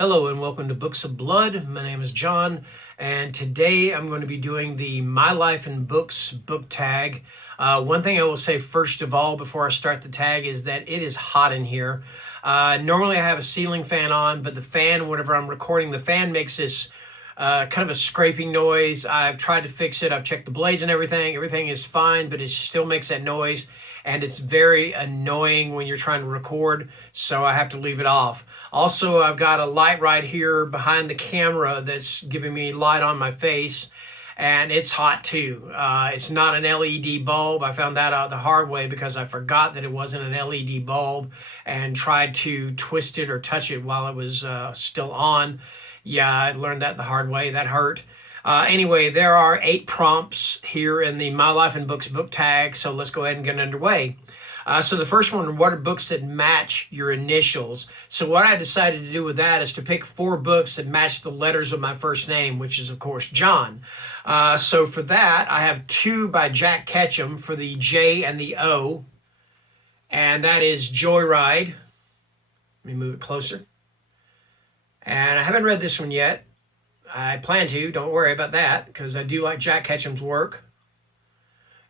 Hello and welcome to Books of Blood. My name is John, and today I'm going to be doing the My Life in Books book tag. One thing I will say first of all before I start the tag is that it is hot in here. Normally I have a ceiling fan on, but the fan, whenever I'm recording, the fan makes this kind of a scraping noise. I've tried to fix it. I've checked the blades and everything. Everything is fine, but it still makes that noise, and it's very annoying when you're trying to record, so I have to leave it off. Also, I've got a light right here behind the camera that's giving me light on my face, and it's hot too. It's not an LED bulb. I found that out the hard way because I forgot that it wasn't an LED bulb and tried to twist it or touch it while it was still on. Yeah, I learned that the hard way. That hurt. Anyway, there are 8 prompts here in the My Life in Books book tag, so let's go ahead and get underway. So the first one, what are books that match your initials? So what I decided to do with that is to pick 4 books that match the letters of my first name, which is, of course, John. So for that, I have 2 by Jack Ketchum for the J and the O, and that is Joyride. Let me move it closer. And I haven't read this one yet. I plan to, don't worry about that, because I do like Jack Ketchum's work.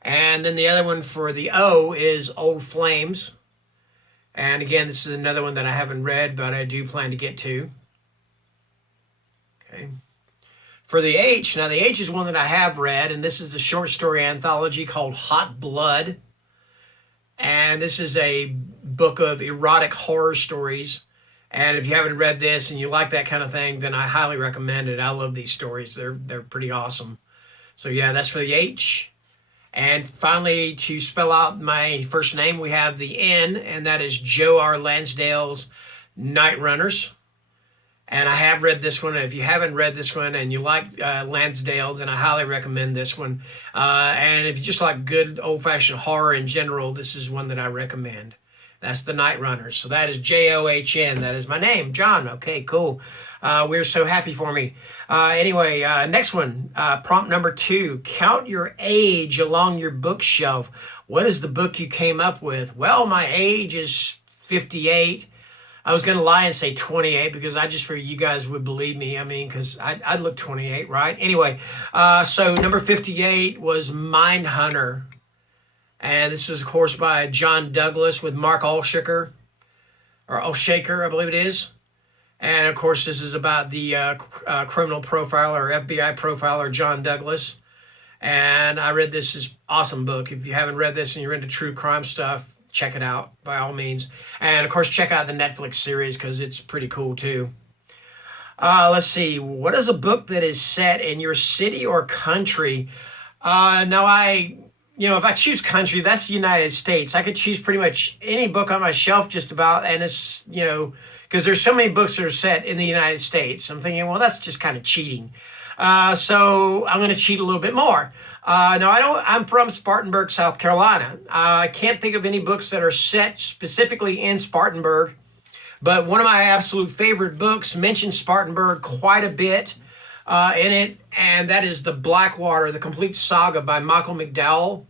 And then the other one for the O is Old Flames. And again, this is another one that I haven't read, but I do plan to get to. Okay. For the H, now the H is one that I have read, and this is a short story anthology called Hot Blood. And this is a book of erotic horror stories. And if you haven't read this and you like that kind of thing, then I highly recommend it. I love these stories. They're pretty awesome. So yeah, that's for the H. And finally, to spell out my first name, we have the N, and that is Joe R. Lansdale's Night Runners. And I have read this one. If you haven't read this one and you like Lansdale, then I highly recommend this one. And if you just like good old-fashioned horror in general, this is one that I recommend. That's the Night Runners. So that is John. That is my name, John. Okay, cool. We're so happy for me. Anyway, next one, prompt number 2. Count your age along your bookshelf. What is the book you came up with? Well, my age is 58. I was going to lie and say 28 because I just figured you guys would believe me. I mean, because I'd look 28, right? Anyway, so number 58 was Mindhunter. And this is, of course, by John Douglas with Mark Alshaker, I believe it is. And, of course, this is about the criminal profiler or FBI profiler John Douglas. And I read this. Is awesome book. If you haven't read this and you're into true crime stuff, check it out by all means. And, of course, check out the Netflix series because it's pretty cool, too. Let's see. What is a book that is set in your city or country? If I choose country, that's the United States. I could choose pretty much any book on my shelf just about, and it's, because there's so many books that are set in the United States. I'm thinking, well, that's just kind of cheating. So I'm going to cheat a little bit more. I'm from Spartanburg, South Carolina. I can't think of any books that are set specifically in Spartanburg, but one of my absolute favorite books mentions Spartanburg quite a bit in it, and that is The Blackwater, the complete saga by Michael McDowell.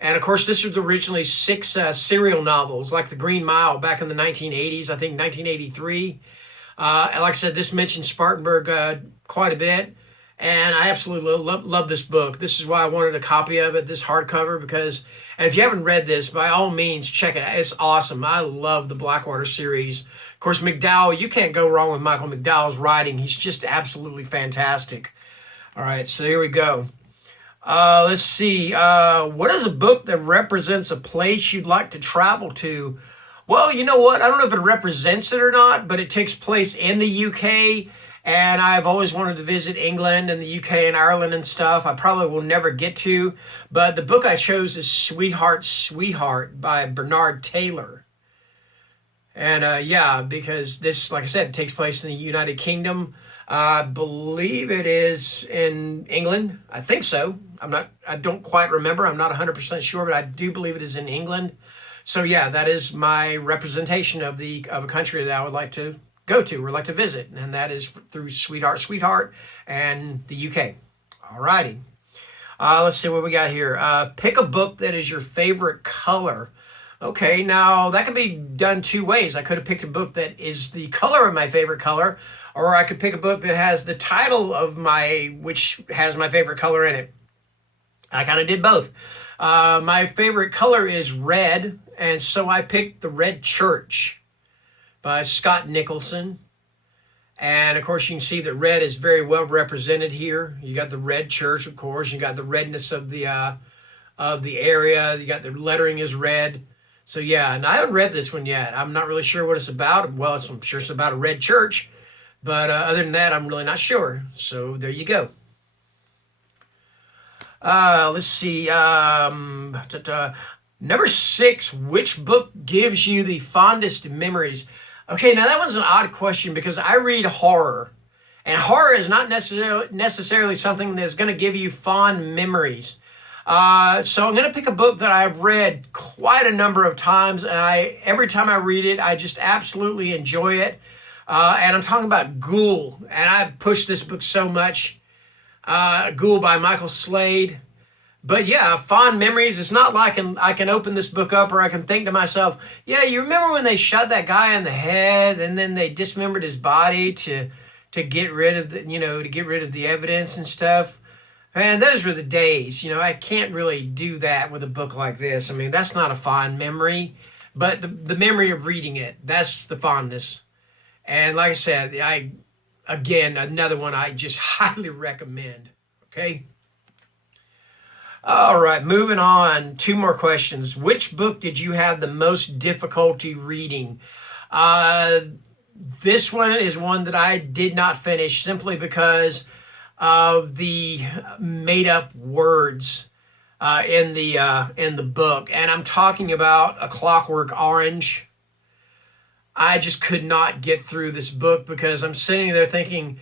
And of course, this was originally 6 serial novels, like The Green Mile back in the 1980s, I think 1983. And like I said, this mentions Spartanburg quite a bit. And I absolutely love this book. This is why I wanted a copy of it, this hardcover, and if you haven't read this, by all means, check it out. It's awesome. I love the Blackwater series. Of course, McDowell, you can't go wrong with Michael McDowell's writing. He's just absolutely fantastic. All right, so here we go. Let's see. What is a book that represents a place you'd like to travel to? Well, you know what? I don't know if it represents it or not, but it takes place in the UK, and I've always wanted to visit England and the UK and Ireland and stuff. I probably will never get to, but the book I chose is Sweetheart, Sweetheart by Bernard Taylor. And because this, like I said, takes place in the United Kingdom. I believe it is in England. I think so. I don't quite remember. I'm not 100% sure, but I do believe it is in England. So yeah, that is my representation of a country that I would like to go to or like to visit. And that is through Sweetheart, Sweetheart and the UK. All righty. Let's see what we got here. Pick a book that is your favorite color. Okay, now that can be done two ways. I could have picked a book that is the color of my favorite color, or I could pick a book that has the title of which has my favorite color in it. I kind of did both. My favorite color is red, and so I picked The Red Church by Scott Nicholson. And of course, you can see that red is very well represented here. You got the red church, of course. You got the redness of the area. You got the lettering is red. So yeah, and I haven't read this one yet. I'm not really sure what it's about. Well, I'm sure it's about a red church, but other than that, I'm really not sure. So there you go. Let's see. Number 6, which book gives you the fondest memories? Okay, now that one's an odd question because I read horror. And horror is not necessarily something that's going to give you fond memories. So I'm going to pick a book that I've read quite a number of times, and every time I read it, I just absolutely enjoy it. And I'm talking about Ghoul, and I've pushed this book so much. Ghoul by Michael Slade. But yeah, fond memories. It's not like I can open this book up or I can think to myself, yeah, you remember when they shot that guy in the head and then they dismembered his body to get rid of the evidence and stuff. Man, those were the days. I can't really do that with a book like this. I mean, that's not a fond memory, but the memory of reading it, that's the fondness. And like I said, again, another one I just highly recommend. Okay. All right, moving on. 2 more questions. Which book did you have the most difficulty reading? This one is one that I did not finish simply because of the made-up words in the book, and I'm talking about A Clockwork Orange. I just could not get through this book because I'm sitting there thinking,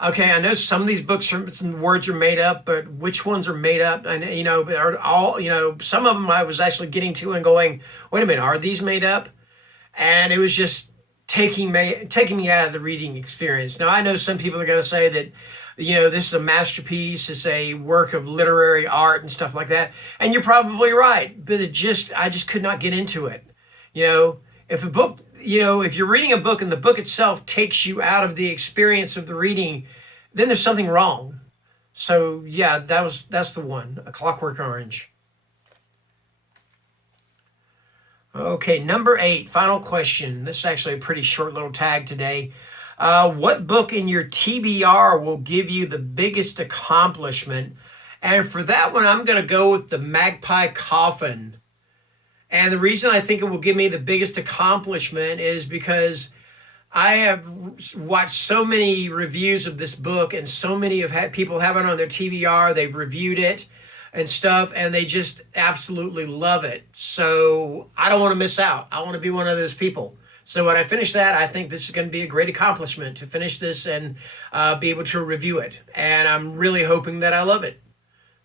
okay, I know some of these some words are made up, but which ones are made up? And are all some of them I was actually getting to and going, wait a minute, are these made up? And it was just taking me out of the reading experience. Now I know some people are going to say that this is a masterpiece, it's a work of literary art and stuff like that, and you're probably right. But I just could not get into it. If a book if you're reading a book and the book itself takes you out of the experience of the reading, then there's something wrong. So yeah, that's the one, A Clockwork Orange. Okay, number 8, final question. This is actually a pretty short little tag today. What book in your TBR will give you the biggest accomplishment? And for that one, I'm going to go with The Magpie Coffin. And the reason I think it will give me the biggest accomplishment is because I have watched so many reviews of this book, and so many people have it on their TBR. They've reviewed it and stuff, and they just absolutely love it. So I don't want to miss out. I want to be one of those people. So when I finish that, I think this is going to be a great accomplishment to finish this and be able to review it. And I'm really hoping that I love it.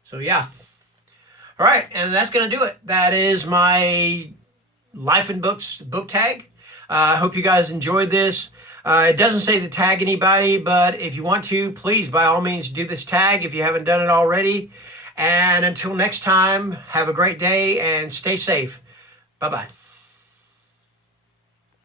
So yeah. All right, and that's going to do it. That is my Life in Books book tag. I hope you guys enjoyed this. It doesn't say to tag anybody, but if you want to, please, by all means, do this tag if you haven't done it already. And until next time, have a great day and stay safe. Bye-bye.